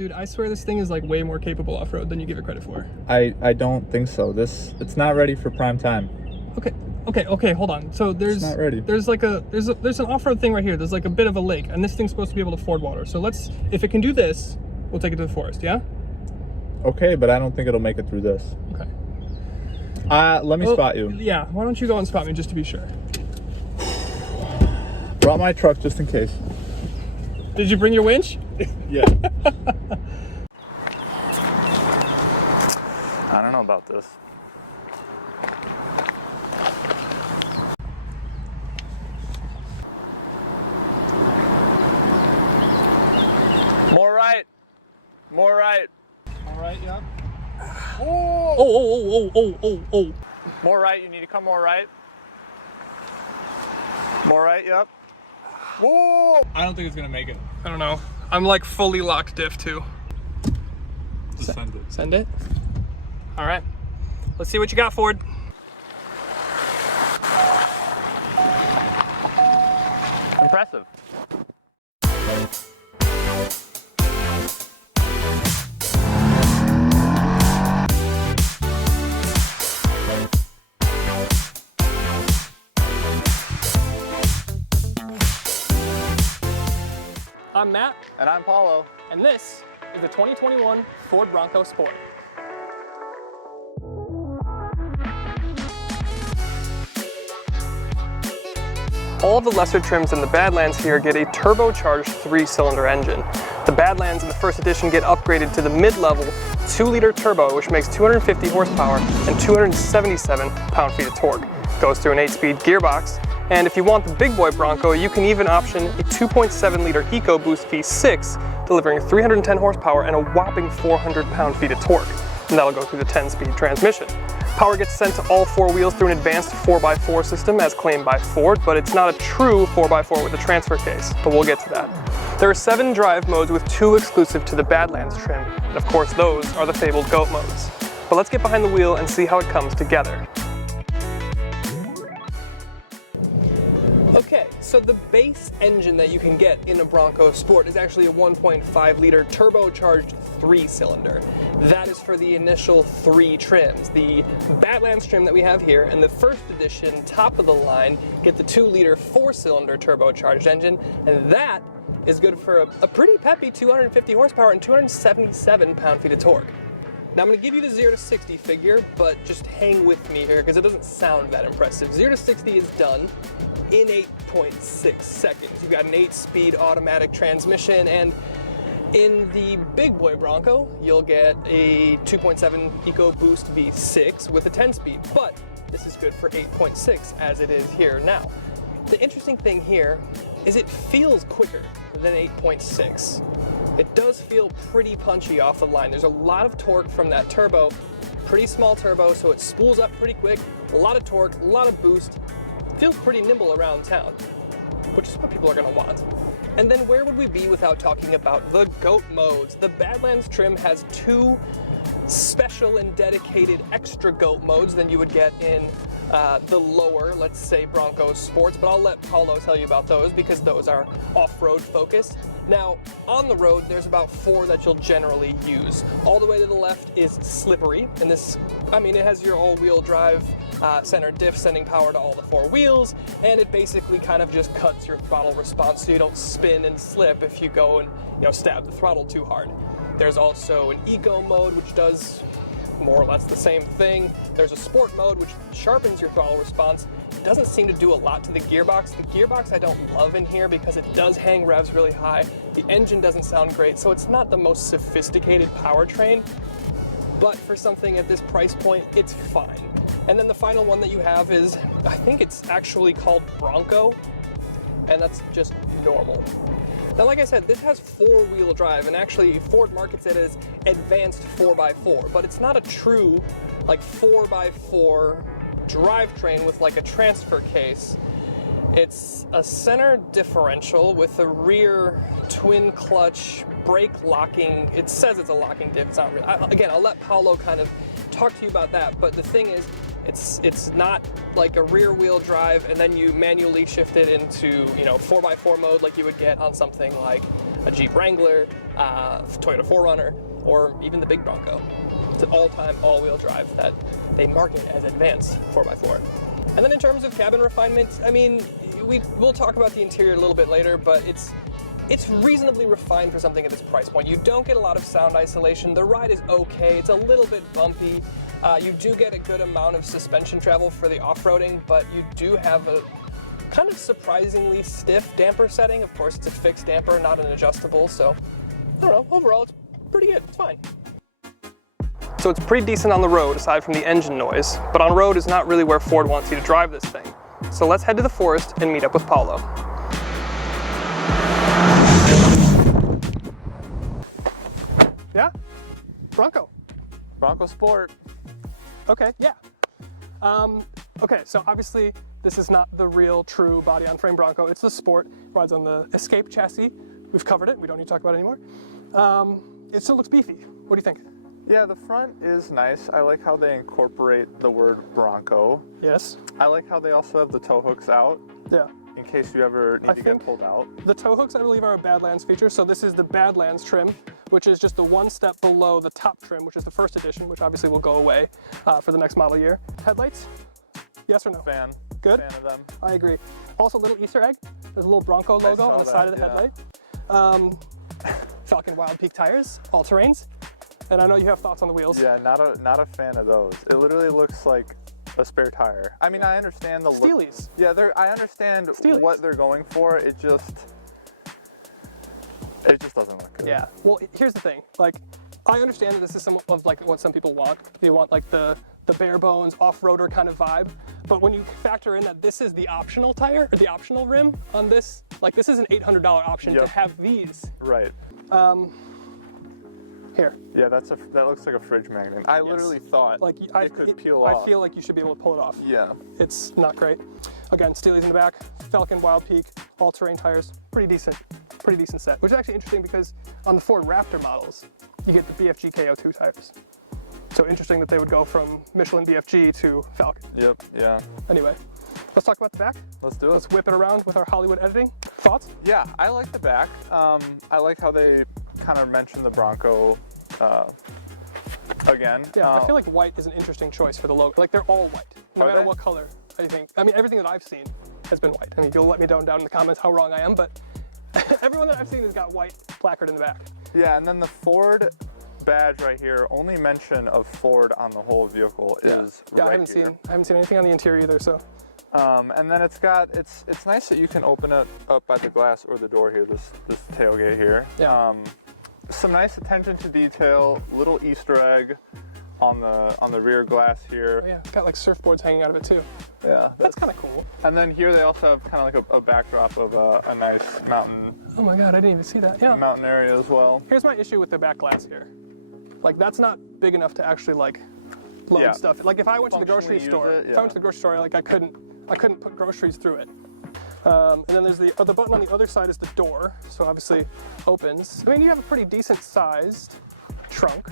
Dude, I swear this thing is like way more capable off-road than you give it credit for. I don't think so. It's not ready for prime time. Okay, hold on. So It's not ready. there's an off-road thing right here. There's like a bit of a lake, and this thing's supposed to be able to ford water. So if it can do this, we'll take it to the forest, yeah? Okay, but I don't think it'll make it through this. Okay. Let me spot you. Yeah, why don't you go and spot me just to be sure? Brought my truck just in case. Did you bring your winch? Yeah. I don't know about this. More right. More right. More right, yep. Oh. More right, you need to come more right. More right, yep. Whoa! I don't think it's gonna make it. I don't know. I'm like fully locked diff too. Just send it. Send it? All right. Let's see what you got, Ford. Impressive. I'm Matt, And I'm Paolo. and this is the 2021 Ford Bronco Sport. All of the lesser trims in the Badlands here get a turbocharged 3-cylinder engine. The Badlands in the first edition get upgraded to the mid-level 2-liter turbo, which makes 250 horsepower and 277 pound-feet of torque. Goes through an 8-speed gearbox, and if you want the big boy Bronco, you can even option a 2.7-liter EcoBoost V6, delivering 310 horsepower and a whopping 400 pound-feet of torque. And that'll go through the 10-speed transmission. Power gets sent to all 4 wheels through an advanced 4x4 system as claimed by Ford, but it's not a true 4x4 with a transfer case, but we'll get to that. There are 7 drive modes with 2 exclusive to the Badlands trim, and of course those are the fabled GOAT modes. But let's get behind the wheel and see how it comes together. Okay, so the base engine that you can get in a Bronco Sport is actually a 1.5-liter turbocharged 3-cylinder. That is for the initial 3 trims. The Badlands trim that we have here and the first edition top of the line get the 2-liter 4-cylinder turbocharged engine, and that is good for a pretty peppy 250 horsepower and 277 pound-feet of torque. Now I'm going to give you the 0 to 60 figure, but just hang with me here because it doesn't sound that impressive. 0 to 60 is done in 8.6 seconds. You've got an 8-speed automatic transmission, and in the big boy Bronco, you'll get a 2.7 EcoBoost V6 with a 10-speed, but this is good for 8.6 as it is here now. The interesting thing here is it feels quicker than 8.6. It does feel pretty punchy off the line. There's a lot of torque from that turbo, pretty small turbo, so it spools up pretty quick, a lot of torque, a lot of boost, feels pretty nimble around town, which is what people are gonna want. And then where would we be without talking about the GOAT modes? The Badlands trim has 2 special and dedicated extra GOAT modes than you would get in the lower, let's say, Bronco Sports, but I'll let Paolo tell you about those because those are off-road focused. Now, on the road, there's about 4 that you'll generally use. All the way to the left is slippery, and this, it has your all-wheel drive center diff sending power to all the 4 wheels, and it basically kind of just cuts your throttle response so you don't spin and slip if you go and stab the throttle too hard. There's also an eco mode, which does more or less the same thing. There's a sport mode, which sharpens your throttle response. It doesn't seem to do a lot to the gearbox. The gearbox I don't love in here because it does hang revs really high. The engine doesn't sound great, so it's not the most sophisticated powertrain, but for something at this price point, it's fine. And then the final one that you have is, I think it's actually called Bronco, and that's just normal. Now, like I said, this has 4-wheel drive, and actually Ford markets it as advanced 4x4, but it's not a true 4x4 drivetrain with like a transfer case. It's a center differential with a rear twin clutch brake locking. It says it's a locking diff. It's not really. Again, I'll let Paolo kind of talk to you about that, but the thing is, it's not like a rear wheel drive and then you manually shift it into 4x4 mode like you would get on something like a Jeep Wrangler. Toyota 4Runner, or even the big Bronco. It's an all-time all-wheel drive that they market as advanced 4x4. And then in terms of cabin refinement, I mean, we'll talk about the interior a little bit later, but it's reasonably refined for something at this price point. You don't get a lot of sound isolation. The ride is okay. It's a little bit bumpy. You do get a good amount of suspension travel for the off-roading, but you do have a kind of surprisingly stiff damper setting. Of course, it's a fixed damper, not an adjustable, so I don't know. Overall, it's pretty good. It's fine. So it's pretty decent on the road, aside from the engine noise, but on road is not really where Ford wants you to drive this thing. So let's head to the forest and meet up with Paolo. Yeah? Bronco. Bronco Sport. Okay, yeah. Okay, so obviously this is not the real true body on frame Bronco. It's the Sport. Rides on the Escape chassis. We've covered it. We don't need to talk about it anymore. It still looks beefy. What do you think? Yeah, the front is nice. I like how they incorporate the word Bronco. Yes. I like how they also have the tow hooks out. Yeah. In case you ever need to get pulled out. The tow hooks, I believe, are a Badlands feature. So this is the Badlands trim, which is just the one step below the top trim, which is the first edition, which obviously will go away for the next model year. Headlights? Yes or no? Fan. Good? Fan of them. I agree. Also, a little Easter egg. There's a little Bronco logo on the side of the headlight. Falcon Wild Peak tires, all terrains. And I know you have thoughts on the wheels. Yeah, not a fan of those. It literally looks like a spare tire. I mean, I understand the look. Steelies. Yeah, I understand what they're going for. It just doesn't look good. Yeah. Well, here's the thing. Like, I understand that this is somewhat of like what some people want. They want like the bare bones off-roader kind of vibe. But when you factor in that this is the optional tire or the optional rim on this, like this is an $800 option to have these. Right. Here. Yeah, that looks like a fridge magnet. I literally thought like it could peel off. I feel like you should be able to pull it off. Yeah. It's not great. Again, Steelies in the back, Falcon Wild Peak, all-terrain tires, pretty decent set. Which is actually interesting because on the Ford Raptor models, you get the BFG KO2 tires. So interesting that they would go from Michelin BFG to Falcon. Yep, yeah. Anyway, let's talk about the back. Let's do it. Let's whip it around with our Hollywood editing. Thoughts? Yeah, I like the back. I like how they kind of mentioned the Bronco again. Yeah, I feel like white is an interesting choice for the logo. Like they're all white. No matter what color, I think. I mean, everything that I've seen has been white. I mean, you'll let me know down in the comments how wrong I am, but everyone that I've seen has got white placard in the back. Yeah, and then the Ford badge right here, only mention of Ford on the whole vehicle is right here. I haven't seen anything on the interior either, so. And then it's nice that you can open it up by the glass or the door here, this tailgate here. Yeah. Some nice attention to detail, little Easter egg on the rear glass here. Oh yeah, it's got like surfboards hanging out of it too. Yeah. That's kind of cool. And then here they also have kind of like a backdrop of a nice mountain. Oh my God, I didn't even see that. Yeah. Mountain area as well. Here's my issue with the back glass here. Like that's not big enough to actually like load stuff. Like if I went to the grocery store, like I couldn't put groceries through it. And then there's the button on the other side is the door, so obviously opens. I mean, you have a pretty decent sized trunk.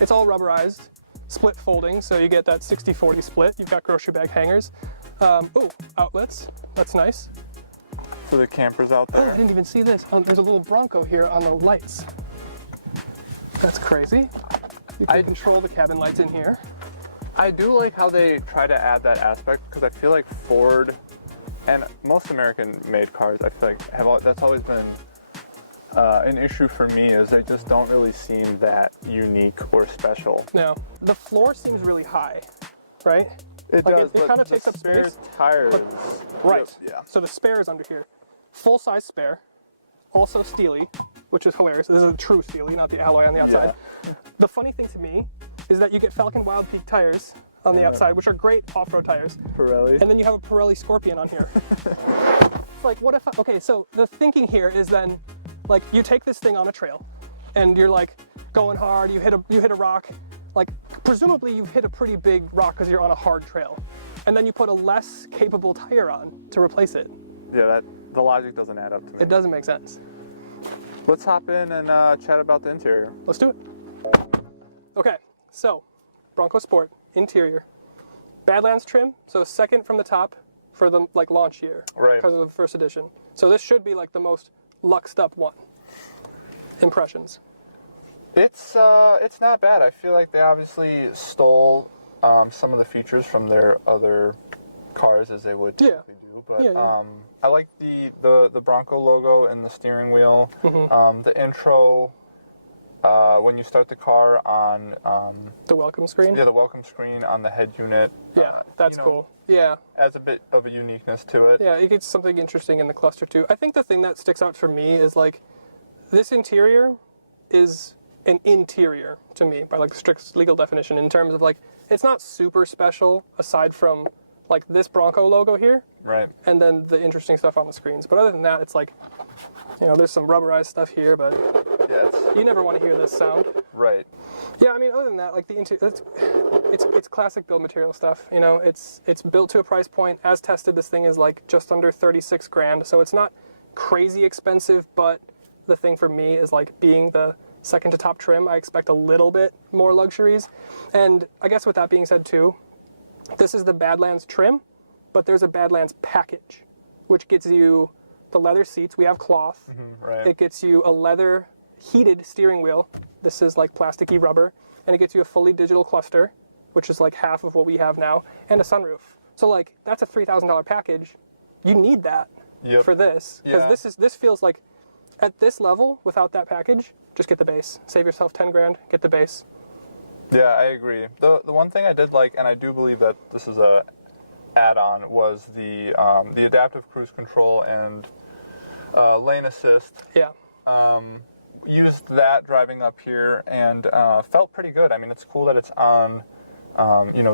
It's all rubberized, split folding, so you get that 60-40 split. You've got grocery bag hangers. Outlets. That's nice. For the campers out there. Oh, I didn't even see this. There's a little Bronco here on the lights. That's crazy. You can control the cabin lights in here. I do like how they try to add that aspect because I feel like Ford and most American-made cars, I feel like that's always been an issue for me, is they just don't really seem that unique or special. No, the floor seems really high, right? It does, but the spare tires. Right. Yep, yeah. So the spare is under here. Full-size spare, also steely, which is hilarious. This is a true steely, not the alloy on the outside. Yeah. The funny thing to me is that you get Falcon Wild Peak tires on the outside, which are great off-road tires. Pirelli. And then you have a Pirelli Scorpion on here. It's like, what if, okay, so the thinking here is then, like, you take this thing on a trail, and you're like going hard, you hit a rock, like, presumably you've hit a pretty big rock because you're on a hard trail. And then you put a less capable tire on to replace it. Yeah, the logic doesn't add up to me. It doesn't make sense. Let's hop in and chat about the interior. Let's do it. Okay, so Bronco Sport interior, Badlands trim, so second from the top for the like launch year, right? Because of the first edition. So this should be like the most luxed up one. Impressions. It's not bad. I feel like they obviously stole some of the features from their other cars, as they would typically do. But I like the Bronco logo in the steering wheel. The intro when you start the car on the welcome screen. Yeah, the welcome screen on the head unit. Yeah, that's cool. Yeah, adds a bit of a uniqueness to it. Yeah, it gets something interesting in the cluster too. I think the thing that sticks out for me is like this interior is an interior to me by like strict legal definition, in terms of like it's not super special aside from like this Bronco logo here, right, and then the interesting stuff on the screens. But other than that, it's like, you know, there's some rubberized stuff here, but you never want to hear this sound, right? Yeah, I mean, other than that, like the interior, it's classic build material stuff. You know, it's built to a price point. As tested, this thing is like just under 36 grand, so it's not crazy expensive. But the thing for me is like being the second to top trim, I expect a little bit more luxuries. And I guess with that being said too, this is the Badlands trim, but there's a Badlands package, which gets you the leather seats. We have cloth. Right. It gets you a leather heated steering wheel. This is like plasticky rubber. And it gets you a fully digital cluster, which is like half of what we have now, and a sunroof. So like that's a $3,000 package. You need that for this. Because this feels like at this level, without that package, just get the base. Save yourself 10 grand, get the base. Yeah, I agree. The one thing I did like, and I do believe that this is a add-on, was the adaptive cruise control and lane assist. Yeah. Used that driving up here and felt pretty good. I mean, it's cool that it's on,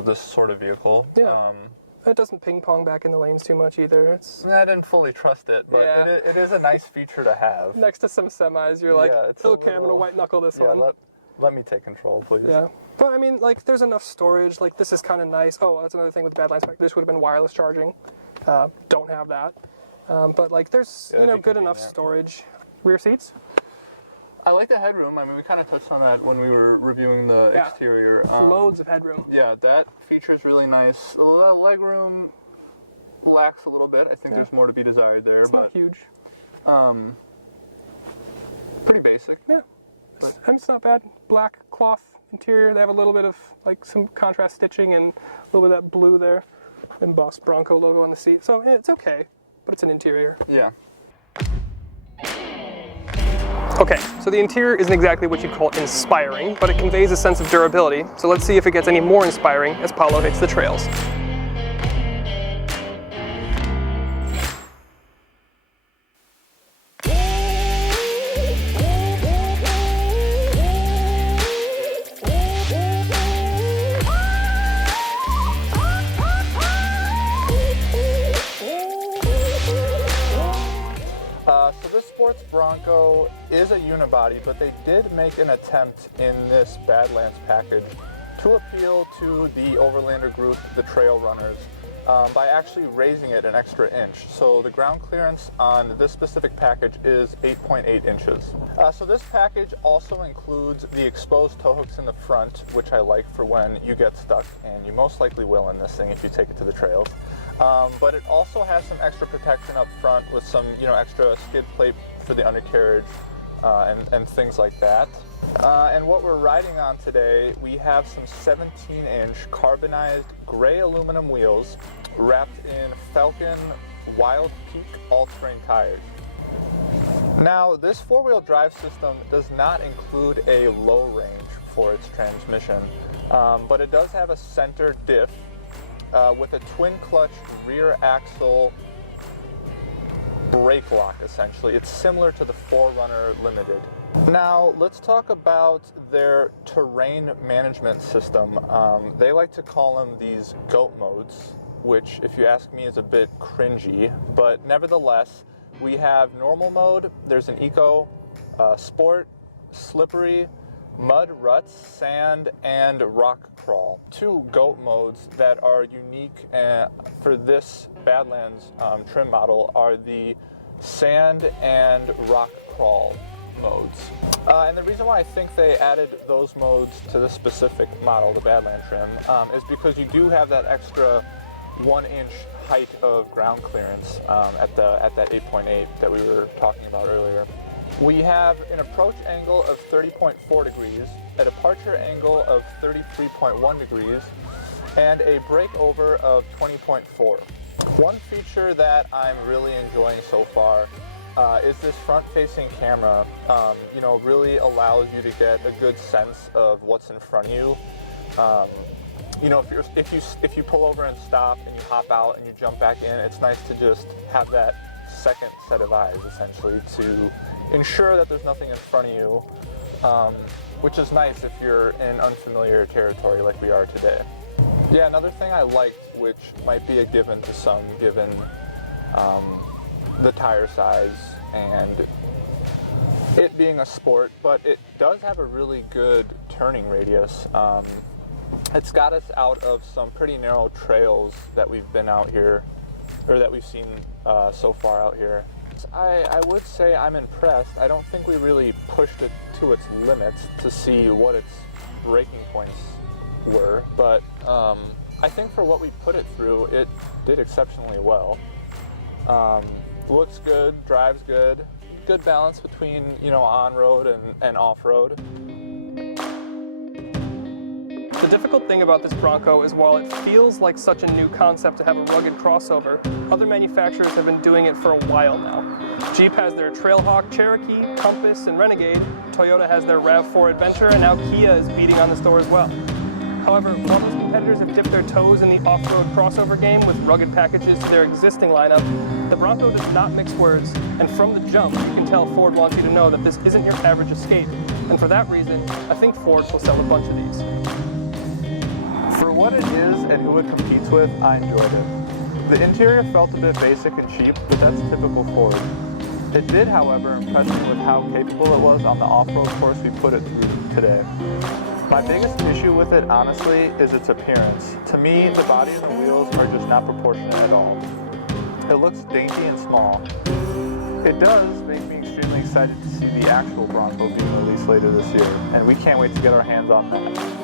this sort of vehicle. Yeah. It doesn't ping pong back in the lanes too much either. I didn't fully trust it, but it is a nice feature to have. Next to some semis, you're like, okay, I'm gonna white knuckle this one. Yeah, let me take control, please. Yeah, but I mean, like, there's enough storage. Like, this is kind of nice. Oh, that's another thing with the Badlands. This would have been wireless charging. Don't have that. But like, there's good enough storage. Rear seats. I like the headroom. I mean, we kind of touched on that when we were reviewing the exterior. Loads of headroom. Yeah, that feature is really nice. The legroom lacks a little bit. I think there's more to be desired there. It's not huge. Pretty basic. Yeah, but it's not bad. Black cloth interior. They have a little bit of like some contrast stitching and a little bit of that blue there. Embossed Bronco logo on the seat. So it's okay, but it's an interior. Yeah. Okay, so the interior isn't exactly what you'd call inspiring, but it conveys a sense of durability. So let's see if it gets any more inspiring as Paolo hits the trails. So this sports Bronco is a unibody, but they did make an attempt in this Badlands package to appeal to the Overlander group, the trail runners, by actually raising it an extra inch. So the ground clearance on this specific package is 8.8 inches. So this package also includes the exposed tow hooks in the front, which I like for when you get stuck, and you most likely will in this thing if you take it to the trails. But it also has some extra protection up front with some, extra skid plate for the undercarriage and things like that. And what we're riding on today, we have some 17-inch carbonized gray aluminum wheels wrapped in Falcon Wild Peak all-terrain tires. Now, this four-wheel drive system does not include a low range for its transmission, but it does have a center diff with a twin-clutch rear axle brake lock, essentially. It's similar to the 4Runner Limited. Now, let's talk about their terrain management system. They like to call them these GOAT modes, which, if you ask me, is a bit cringy, but nevertheless, we have normal mode, there's an eco, sport, slippery, mud, ruts, sand, and rock crawl. Two GOAT modes that are unique for this Badlands trim model are the sand and rock crawl modes. And the reason why I think they added those modes to this specific model, the Badlands trim, is because you do have that extra 1-inch height of ground clearance at that 8.8 that we were talking about earlier. We have an approach angle of 30.4 degrees, a departure angle of 33.1 degrees, and a breakover of 20.4. One feature that I'm really enjoying so far is this front-facing camera. You know, really allows you to get a good sense of what's in front of you. You know, if you pull over and stop and you hop out and you jump back in, it's nice to just have that second set of eyes, essentially, to ensure that there's nothing in front of you, which is nice if you're in unfamiliar territory like we are today. Yeah, another thing I liked, which might be a given to some given the tire size and it being a sport, but it does have a really good turning radius. It's got us out of some pretty narrow trails that we've been out here, or that we've seen so far out here. I would say I'm impressed. I don't think we really pushed it to its limits to see what its braking points were, but I think for what we put it through, it did exceptionally well. Looks good, drives good, good balance between, you know, on-road and off-road. The difficult thing about this Bronco is while it feels like such a new concept to have a rugged crossover, other manufacturers have been doing it for a while now. Jeep has their Trailhawk Cherokee, Compass, and Renegade, Toyota has their RAV4 Adventure, and now Kia is beating on this door as well. However, while those competitors have dipped their toes in the off-road crossover game with rugged packages to their existing lineup, the Bronco does not mix words, and from the jump you can tell Ford wants you to know that this isn't your average Escape, and for that reason, I think Ford will sell a bunch of these. For what it is and who it competes with, I enjoyed it. The interior felt a bit basic and cheap, but that's typical Ford. It did, however, impress me with how capable it was on the off-road course we put it through today. My biggest issue with it, honestly, is its appearance. To me, the body and the wheels are just not proportionate at all. It looks dainty and small. It does make me extremely excited to see the actual Bronco being released later this year, and we can't wait to get our hands on that.